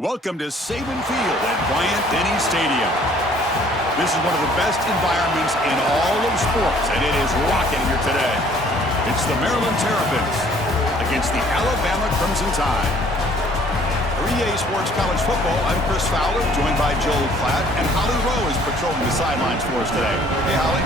Welcome to Saban Field at Bryant-Denny Stadium. This is one of the best environments in all of sports, and it is rocking here today. It's the Maryland Terrapins against the Alabama Crimson Tide. For EA Sports College Football, I'm Chris Fowler, joined by Joel Klatt, and Holly Rowe is patrolling the sidelines for us today. Hey, Holly.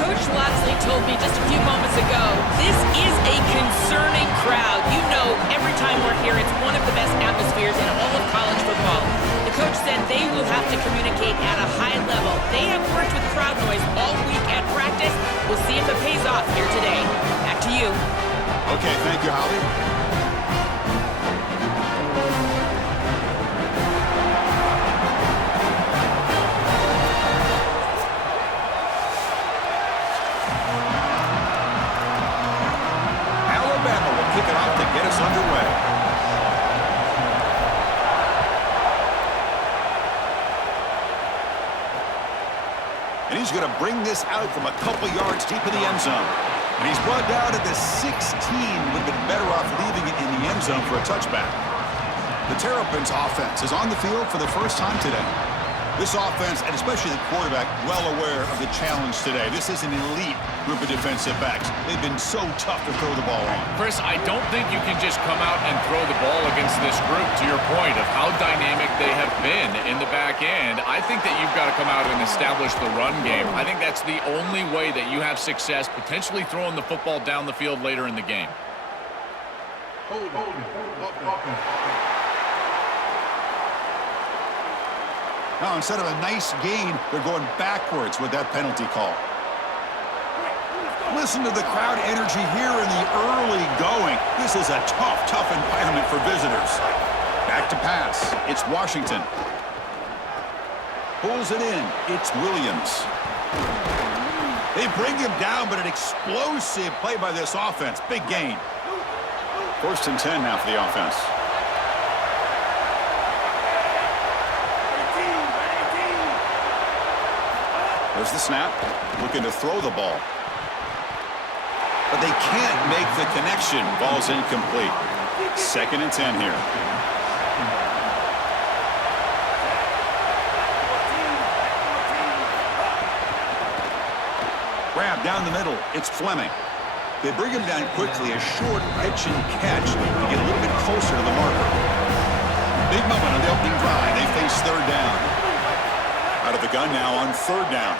Coach Locksley told me just a few moments ago, this is a concerning crowd. You know, every time we're here, it's one of the best atmospheres in all of college football. The coach said they will have to communicate at a high level. They have worked with crowd noise all week at practice. We'll see if it pays off here today. Back to you. Okay, thank you, Holly. Kick it off to get us underway. And he's going to bring this out from a couple yards deep in the end zone. And he's brought down at the 16. Would have been better off leaving it in the end zone for a touchback. The Terrapins offense is on the field for the first time today. This offense, and especially the quarterback, well aware of the challenge today. This is an elite group of defensive backs. They've been so tough to throw the ball on. Chris, I don't think you can just come out and throw the ball against this group, to your point of how dynamic they have been in the back end. I think that you've got to come out and establish the run game. I think that's the only way that you have success, potentially throwing the football down the field later in the game. Now, instead of a nice gain, they're going backwards with that penalty call. Listen to the crowd energy here in the early going. This is a tough environment for visitors. Back to pass. It's Washington. Pulls it in. It's Williams. They bring him down, but an explosive play by this offense. Big gain. 1st and 10 now for the offense. There's the snap, looking to throw the ball. But they can't make the connection. Ball's incomplete. 2nd and 10 here. Grab down the middle. It's Fleming. They bring him down quickly. A short pitch and catch to get a little bit closer to the marker. Big moment on the opening drive. They face 3rd down. Out of the gun now on 3rd down.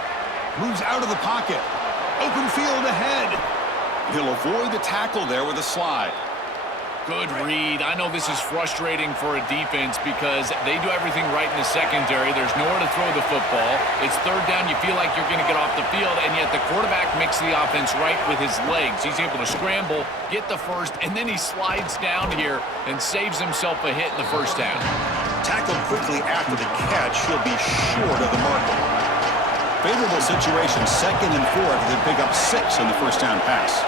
Moves out of the pocket. Open field ahead. He'll avoid the tackle there with a slide. Good read. I know this is frustrating for a defense because they do everything right in the secondary. There's nowhere to throw the football. It's 3rd down. You feel like you're going to get off the field, and yet the quarterback makes the offense right with his legs. He's able to scramble, get the first, and then he slides down here and saves himself a hit in the 1st down. Tackled quickly after the catch. He'll be short of the marker. Favorable situation, 2nd and 4 after they pick up 6 on the 1st down pass.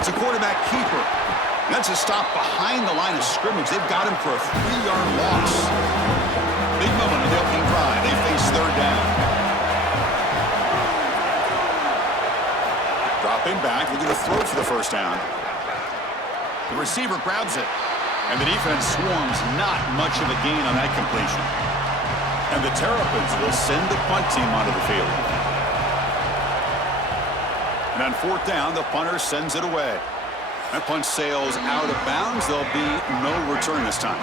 It's a quarterback keeper. That's a stop behind the line of scrimmage. They've got him for a 3-yard loss. Big moment in the opening drive. They face 3rd down. Dropping back, looking to throw for the 1st down. The receiver grabs it. And the defense swarms, not much of a gain on that completion. And the Terrapins will send the punt team onto the field. And on 4th down, the punter sends it away. That punt sails out of bounds. There'll be no return this time.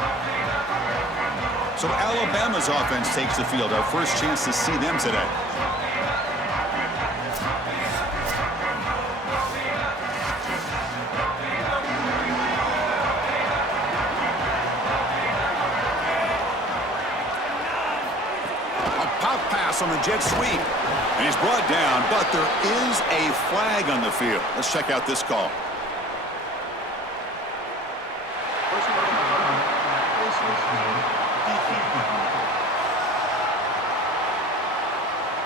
So Alabama's offense takes the field. Our first chance to see them today. On the jet sweep. And he's brought down, but there is a flag on the field. Let's check out this call.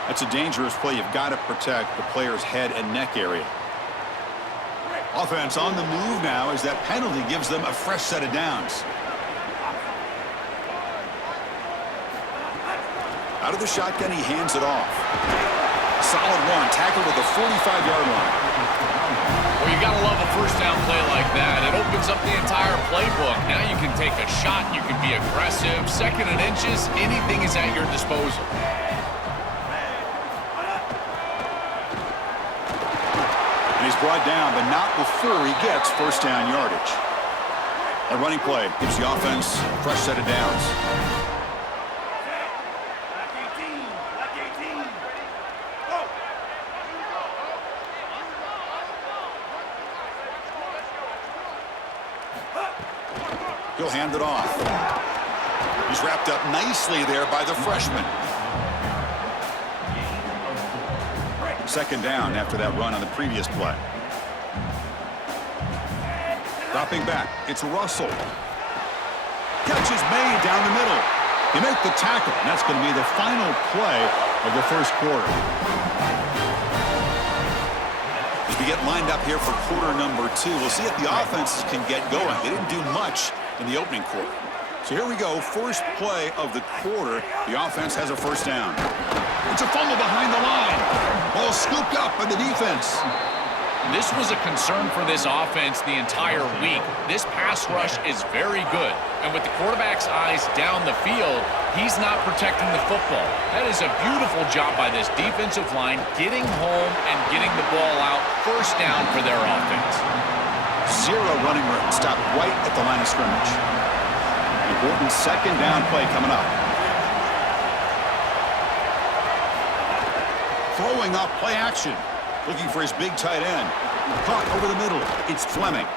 That's a dangerous play. You've got to protect the player's head and neck area. Offense on the move now as that penalty gives them a fresh set of downs. Out of the shotgun, he hands it off. Solid run, tackled at the 45-yard line. Well, you got to love a first down play like that. It opens up the entire playbook. Now you can take a shot, you can be aggressive. Second and inches, anything is at your disposal. And he's brought down, but not before he gets first down yardage. A running play gives the offense a fresh set of downs. He'll hand it off. He's wrapped up nicely there by the freshman. Second down after that run on the previous play. Dropping back, it's Russell. Catch is made down the middle. He makes the tackle, and that's going to be the final play of the first quarter. As we get lined up here for quarter number 2, we'll see if the offenses can get going. They didn't do much in the opening quarter. So here we go, first play of the quarter. The offense has a first down. It's a fumble behind the line. Ball scooped up by the defense. This was a concern for this offense the entire week. This pass rush is very good. And with the quarterback's eyes down the field, he's not protecting the football. That is a beautiful job by this defensive line, getting home and getting the ball out. First down for their offense. Zero running room. Stopped right at the line of scrimmage. Important second down play coming up. Throwing up play action. Looking for his big tight end. Caught over the middle. It's Fleming.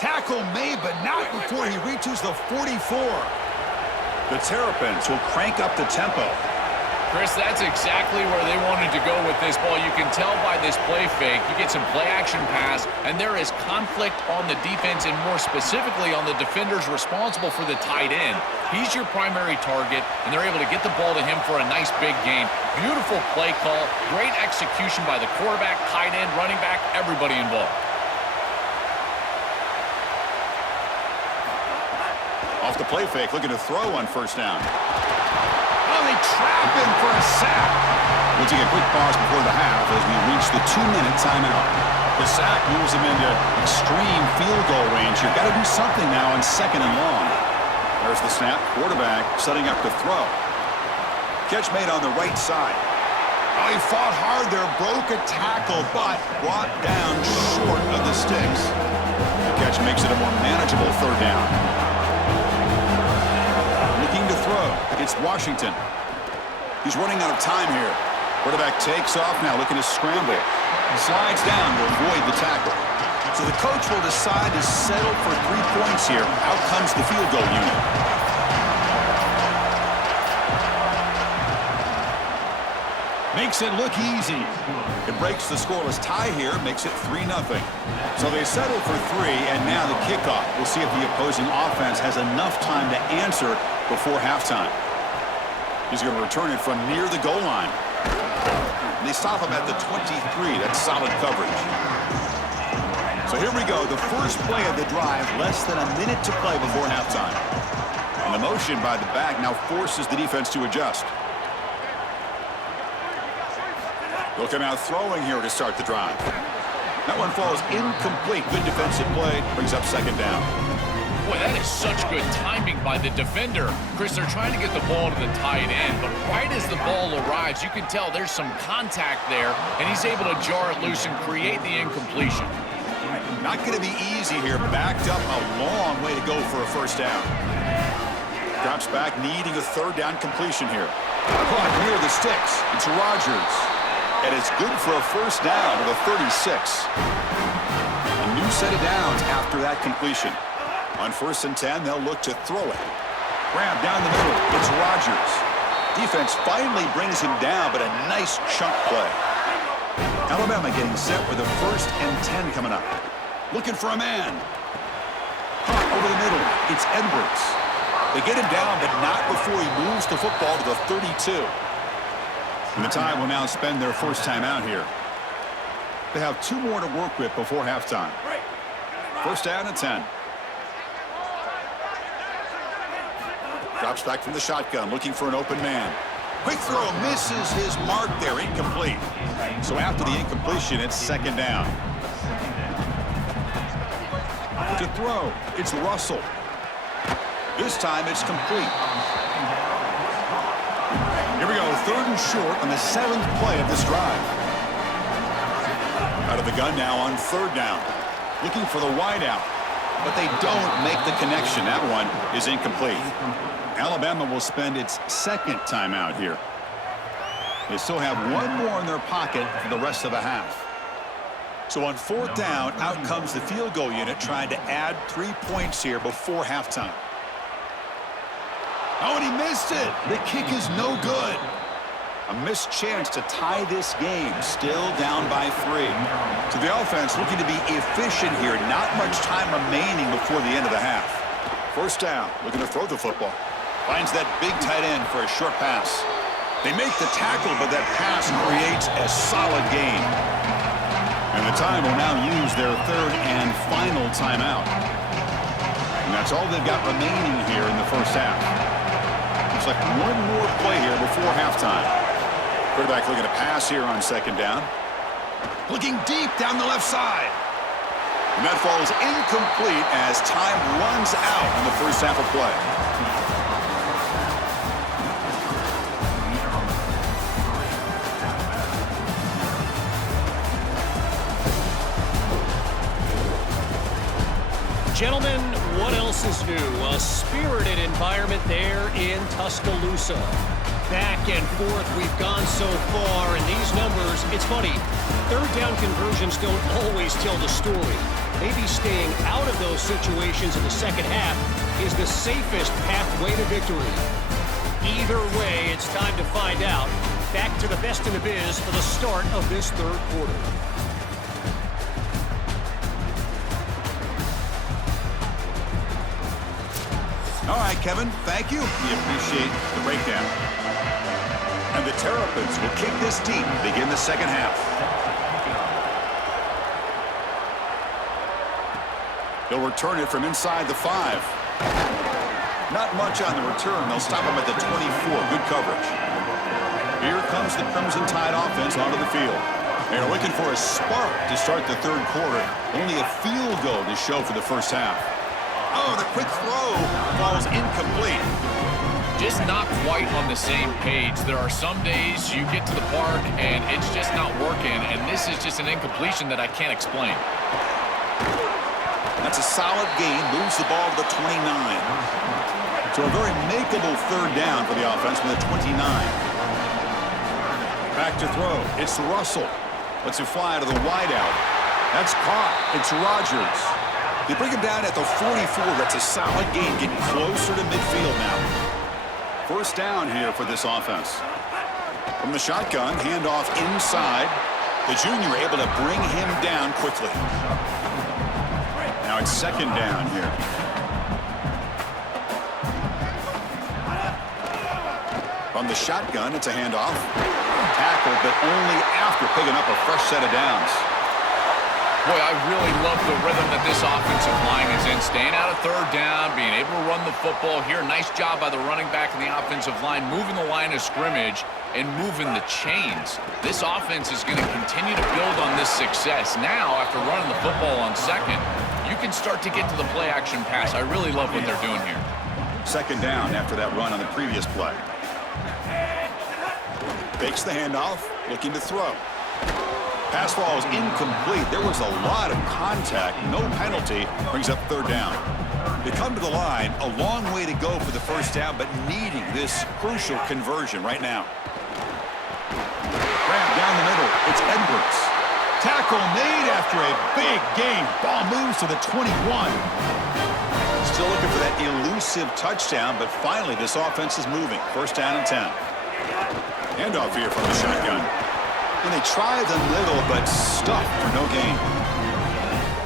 Tackle made, but not before he reaches the 44. The Terrapins will crank up the tempo. Chris, that's exactly where they wanted to go with this ball. You can tell by this play fake. You get some play-action pass, and there is conflict on the defense, and more specifically on the defenders responsible for the tight end. He's your primary target, and they're able to get the ball to him for a nice big gain. Beautiful play call, great execution by the quarterback, tight end, running back, everybody involved. Off the play fake, looking to throw on first down. Oh, they trap him for a sack. We'll take a quick pause before the half as we reach the 2-minute timeout. The sack moves him into extreme field goal range. You've got to do something now on second and long. There's the snap. Quarterback setting up to throw. Catch made on the right side. Oh, he fought hard there, broke a tackle, but brought down short of the sticks. The catch makes it a more manageable third down. Looking to throw. It's Washington. He's running out of time here. Quarterback takes off now, looking to scramble. Slides down to avoid the tackle. So the coach will decide to settle for 3 points here. Out comes the field goal unit. Makes it look easy. It breaks the scoreless tie here, makes it 3-0. So they settle for 3, and now the kickoff. We'll see if the opposing offense has enough time to answer before halftime. He's going to return it from near the goal line. They stop him at the 23. That's solid coverage. So here we go. The first play of the drive, less than a minute to play before halftime. And the motion by the back now forces the defense to adjust. They'll come out throwing here to start the drive. That one falls incomplete. Good defensive play. Brings up second down. Boy, that is such good timing by the defender. Chris, they're trying to get the ball to the tight end, but right as the ball arrives, you can tell there's some contact there, and he's able to jar it loose and create the incompletion. Not going to be easy here. Backed up a long way to go for a first down. Drops back, needing a third down completion here. Caught near the sticks. It's Rodgers. And it's good for a first down to the 36. A new set of downs after that completion. On 1st and 10, they'll look to throw it. Grab down the middle. It's Rodgers. Defense finally brings him down, but a nice chunk play. Alabama getting set with a 1st and 10 coming up. Looking for a man. Caught over the middle. It's Edwards. They get him down, but not before he moves the football to the 32. And the Tide will now spend their first time out here. They have 2 more to work with before halftime. First down and 10. Drops back from the shotgun, looking for an open man. Quick throw misses his mark there, incomplete. So after the incompletion, it's second down. To throw, it's Russell. This time it's complete. Here we go, third and short on the 7th play of this drive. Out of the gun now on third down. Looking for the wide out, but they don't make the connection. That one is incomplete. Alabama will spend its second timeout here. They still have one more in their pocket for the rest of the half. So on fourth down, out comes the field goal unit trying to add 3 points here before halftime. Oh, and he missed it. The kick is no good. A missed chance to tie this game, still down by 3. So the offense looking to be efficient here. Not much time remaining before the end of the half. First down, looking to throw the football. Finds that big tight end for a short pass. They make the tackle, but that pass creates a solid gain. And the time will now use their third and final timeout. And that's all they've got remaining here in the first half. Looks like one more play here before halftime. Quarterback looking to pass here on second down. Looking deep down the left side. And that falls incomplete as time runs out in the first half of play. Gentlemen, what else is new? A spirited environment there in Tuscaloosa. Back and forth we've gone so far, and these numbers, it's funny, third down conversions don't always tell the story. Maybe staying out of those situations in the second half is the safest pathway to victory. Either way, it's time to find out. Back to the best in the biz for the start of this third quarter. All right, Kevin, thank you. We appreciate the breakdown. And the Terrapins will kick this deep to begin the second half. They'll return it from inside the 5. Not much on the return. They'll stop him at the 24. Good coverage. Here comes the Crimson Tide offense onto the field. They're looking for a spark to start the third quarter. Only a field goal to show for the first half. Oh, the quick throw falls incomplete. Just not quite on the same page. There are some days you get to the park and it's just not working, and this is just an incompletion that I can't explain. That's a solid gain. Moves the ball to the 29. So a very makeable third down for the offense from the 29. Back to throw. It's Russell. Lets it fly to the wideout. That's caught. It's Rodgers. They bring him down at the 44. That's a solid gain, getting closer to midfield now. First down here for this offense. From the shotgun, handoff inside. The junior able to bring him down quickly. Now it's second down here. From the shotgun, it's a handoff. Tackle, but only after picking up a fresh set of downs. Boy, I really love the rhythm that this offensive line is in. Staying out of third down, being able to run the football here. Nice job by the running back and the offensive line, moving the line of scrimmage and moving the chains. This offense is going to continue to build on this success. Now, after running the football on second, you can start to get to the play-action pass. I really love what they're doing here. Second down after that run on the previous play. Fakes the handoff, looking to throw. Pass ball is incomplete. There was a lot of contact. No penalty. Brings up third down. They come to the line. A long way to go for the first down, but needing this crucial conversion right now. Grab down the middle. It's Edwards. Tackle made after a big gain. Ball moves to the 21. Still looking for that elusive touchdown, but finally this offense is moving. First down and 10. Handoff here from the shotgun. And they try the middle, but stuck for no gain.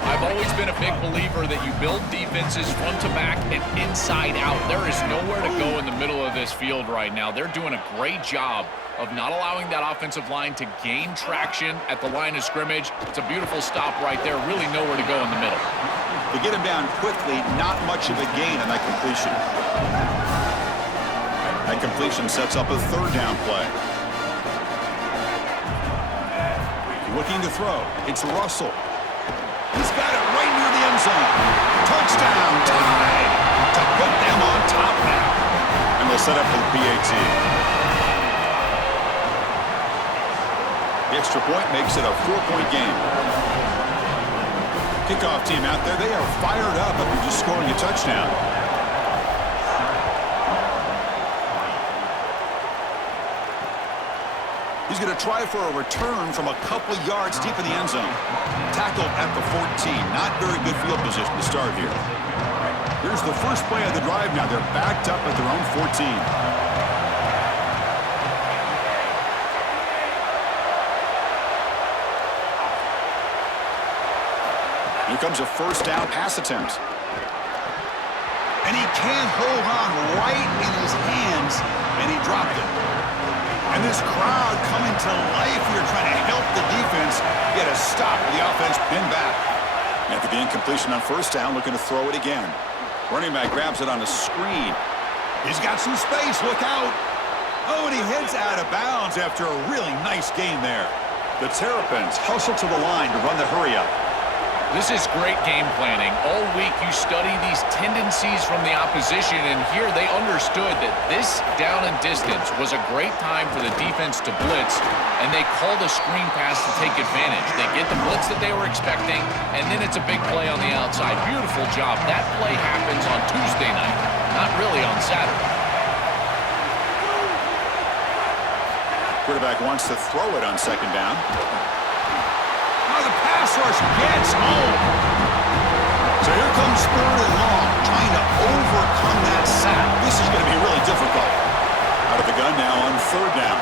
I've always been a big believer that you build defenses front to back and inside out. There is nowhere to go in the middle of this field right now. They're doing a great job of not allowing that offensive line to gain traction at the line of scrimmage. It's a beautiful stop right there. Really nowhere to go in the middle. They get him down quickly. Not much of a gain on that completion. That completion sets up a third down play. Looking to throw. It's Russell. He's got it right near the end zone. Touchdown, tied to put them on top now. And they'll set up for the PAT. The extra point makes it a 4-point game. Kickoff team out there, they are fired up after just scoring a touchdown. He's going to try for a return from a couple yards deep in the end zone. Tackled at the 14. Not very good field position to start here. Here's the first play of the drive now. They're backed up at their own 14. Here comes a first down pass attempt. And he can't hold on right in his hands, and he dropped it. And this crowd coming to life here trying to help the defense get a stop. The offense pinned back. After the incompletion on first down, looking to throw it again. Running back grabs it on a screen. He's got some space. Look out. Oh, and he heads out of bounds after a really nice gain there. The Terrapins hustle to the line to run the hurry up. This is great game planning. All week you study these tendencies from the opposition, and here they understood that this down and distance was a great time for the defense to blitz, and they called a screen pass to take advantage. They get the blitz that they were expecting, and then it's a big play on the outside. Beautiful job. That play happens on Tuesday night, not really on Saturday. Quarterback wants to throw it on second down. The pass rush gets home. So here comes third and long, trying to overcome that sack. This is going to be really difficult. Out of the gun now on third down.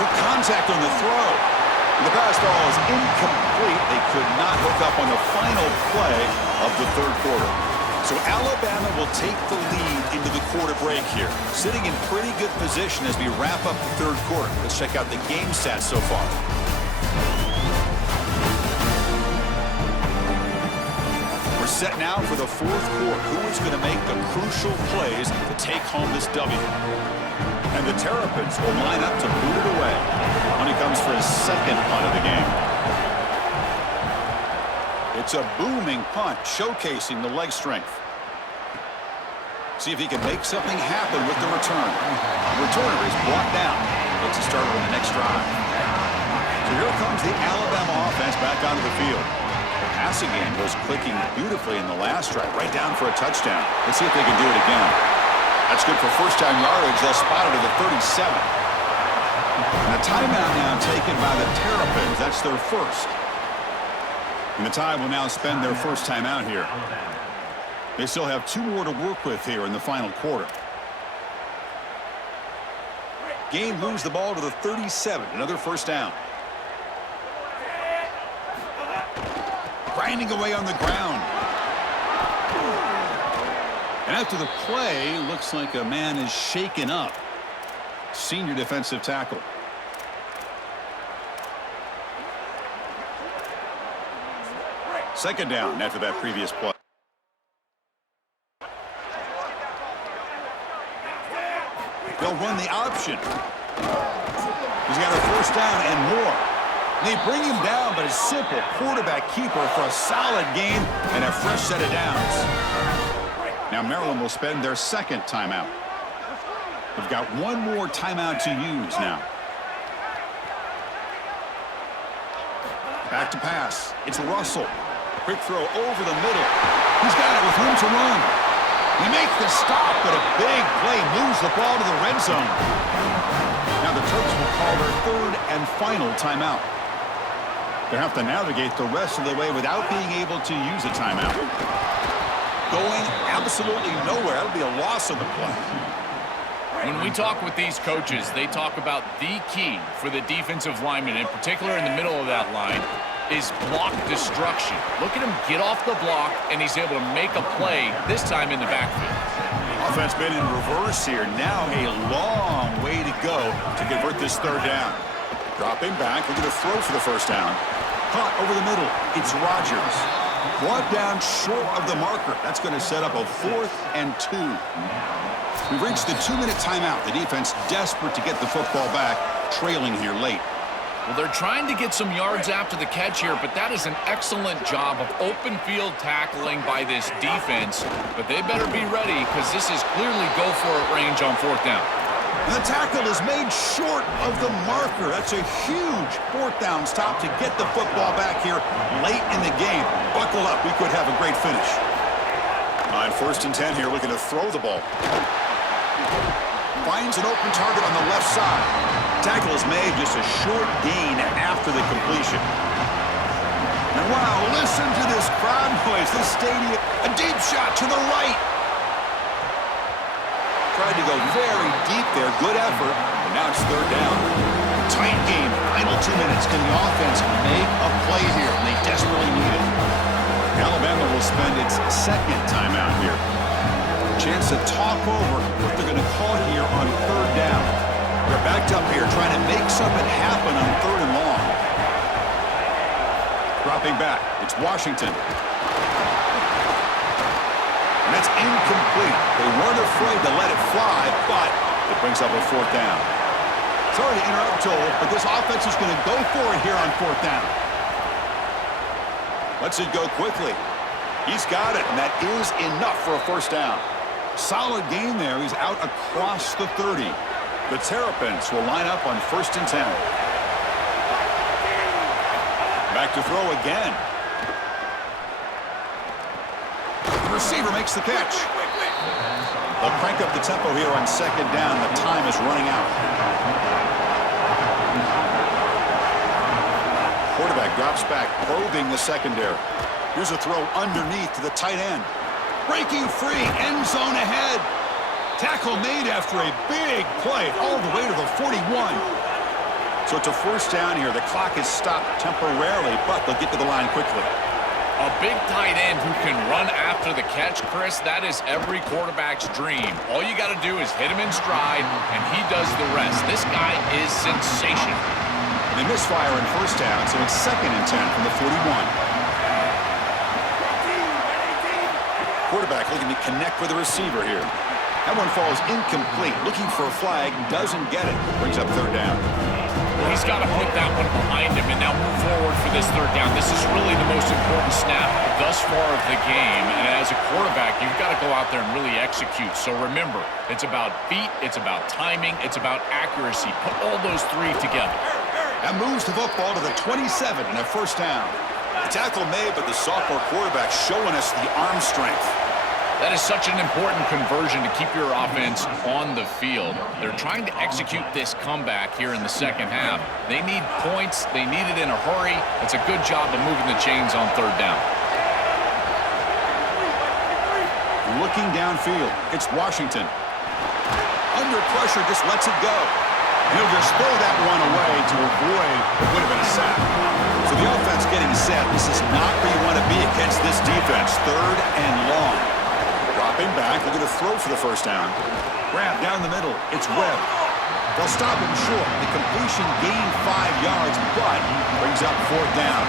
Took contact on the throw. And the pass ball is incomplete. They could not hook up on the final play of the third quarter. So Alabama will take the lead into the quarter break here. Sitting in pretty good position as we wrap up the third quarter. Let's check out the game stats so far. We're set now for the fourth quarter. Who is going to make the crucial plays to take home this W? And the Terrapins will line up to boot it away when he comes for his second punt of the game. It's a booming punt, showcasing the leg strength. See if he can make something happen with the return. The returner is brought down. Looks to start on the next drive. So here comes the Alabama offense back onto the field. Passing game was clicking beautifully in the last drive, right down for a touchdown. Let's see if they can do it again. That's good for first-time yardage. They'll spot it at the 37. And a timeout now taken by the Terrapins. That's their first. And the Tide will now spend their first timeout here. They still have 2 more to work with here in the final quarter. Gain moves the ball to the 37. Another first down. Grinding away on the ground. And after the play, looks like a man is shaken up. Senior defensive tackle. Second down after that previous play. They'll run the option. He's got a first down and more. They bring him down, but a simple quarterback keeper for a solid gain and a fresh set of downs. Now Maryland will spend their second timeout. They've got 1 more timeout to use now. Back to pass. It's Russell. Quick throw over the middle. He's got it with room to run. He makes the stop, but a big play moves the ball to the red zone. Now the Terps will call their third and final timeout. They have to navigate the rest of the way without being able to use a timeout. Going absolutely nowhere. That'll be a loss on the play. When we talk with these coaches, they talk about the key for the defensive lineman, in particular in the middle of that line, is block destruction. Look at him get off the block, and he's able to make a play, this time in the backfield. Offense been in reverse here. Now a long way to go to convert this third down. Dropping back, looking to throw for the first down. Caught over the middle. It's Rodgers. Brought down short of the marker. That's going to set up a 4th and 2. We've reached the 2-minute timeout. The defense desperate to get the football back, trailing here late. Well, they're trying to get some yards after the catch here, but that is an excellent job of open field tackling by this defense. But they better be ready because this is clearly go-for-it range on 4th down. And the tackle is made short of the marker. That's a huge 4th down stop to get the football back here late in the game. Buckle up. We could have a great finish. On 1st and 10 here, looking to throw the ball. Finds an open target on the left side. Tackle is made, just a short gain after the completion. And wow, listen to this crowd noise. This stadium, a deep shot to the right. Tried to go very deep there. Good effort. And now it's 3rd down. Tight game. Final 2 minutes. Can the offense make a play here? And they desperately need it. Alabama will spend its 2nd timeout here. Chance to talk over what they're going to call here on 3rd down. They're backed up here trying to make something happen on 3rd and long. Dropping back. It's Washington. And that's incomplete. They weren't afraid to let it fly, but it brings up a 4th down. Sorry to interrupt, Joel, but this offense is going to go for it here on 4th down. Lets it go quickly. He's got it, and that is enough for a 1st down. Solid gain there. He's out across the 30. The Terrapins will line up on 1st and 10. Back to throw again. The receiver makes the catch. They'll crank up the tempo here on 2nd down. The time is running out. Quarterback drops back, probing the secondary. Here's a throw underneath to the tight end. Breaking free, end zone ahead. Tackle made after a big play all the way to the 41. So it's a 1st down here. The clock is stopped temporarily, but they'll get to the line quickly. A big tight end who can run after the catch, Chris, that is every quarterback's dream. All you got to do is hit him in stride, and he does the rest. This guy is sensational. They misfire in 1st down, so it's 2nd and 10 from the 41. Quarterback looking to connect with the receiver here. That one falls incomplete. Looking for a flag, doesn't get it. Brings up 3rd down. Well, he's got to put that one behind him and now move forward for this 3rd down. This is really the most important snap thus far of the game. And as a quarterback, you've got to go out there and really execute. So remember, it's about feet, it's about timing, it's about accuracy. Put all those 3 together. That moves the football to the 27 and a 1st down. The tackle made, but the sophomore quarterback showing us the arm strength. That is such an important conversion to keep your offense on the field. They're trying to execute this comeback here in the 2nd half. They need points. They need it in a hurry. It's a good job of moving the chains on 3rd down. Looking downfield, it's Washington. Under pressure, just lets it go. And he'll just throw that one away to avoid what would have been a sack. So the offense getting set. This is not where you want to be against this defense. 3rd and long. Dropping back, looking to throw for the 1st down. Grab down the middle. It's Webb. They'll stop him short. The completion gained 5 yards, but brings up 4th down.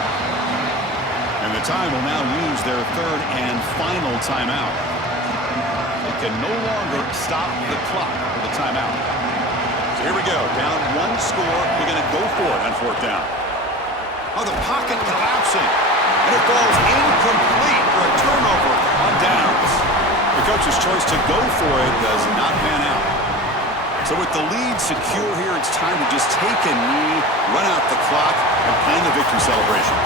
And the time will now use their 3rd and final timeout. They can no longer stop the clock with a timeout. So here we go. Down 1 score. They're going to go for it on 4th down. Oh, the pocket collapsing. And it falls incomplete for a turnover on downs. The coach's choice to go for it does not pan out. So with the lead secure here, it's time to just take a knee, run out the clock, and plan the victory celebration.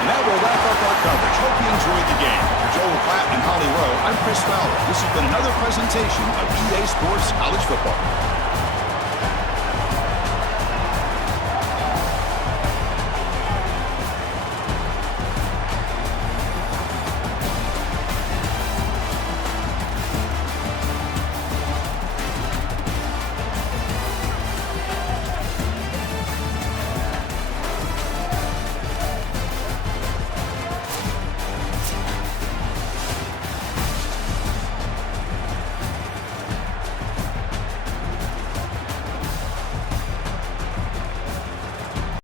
And that will wrap up our coverage. Hope you enjoyed the game. For Joel Klatt and Holly Rowe, I'm Chris Fowler. This has been another presentation of EA Sports College Football.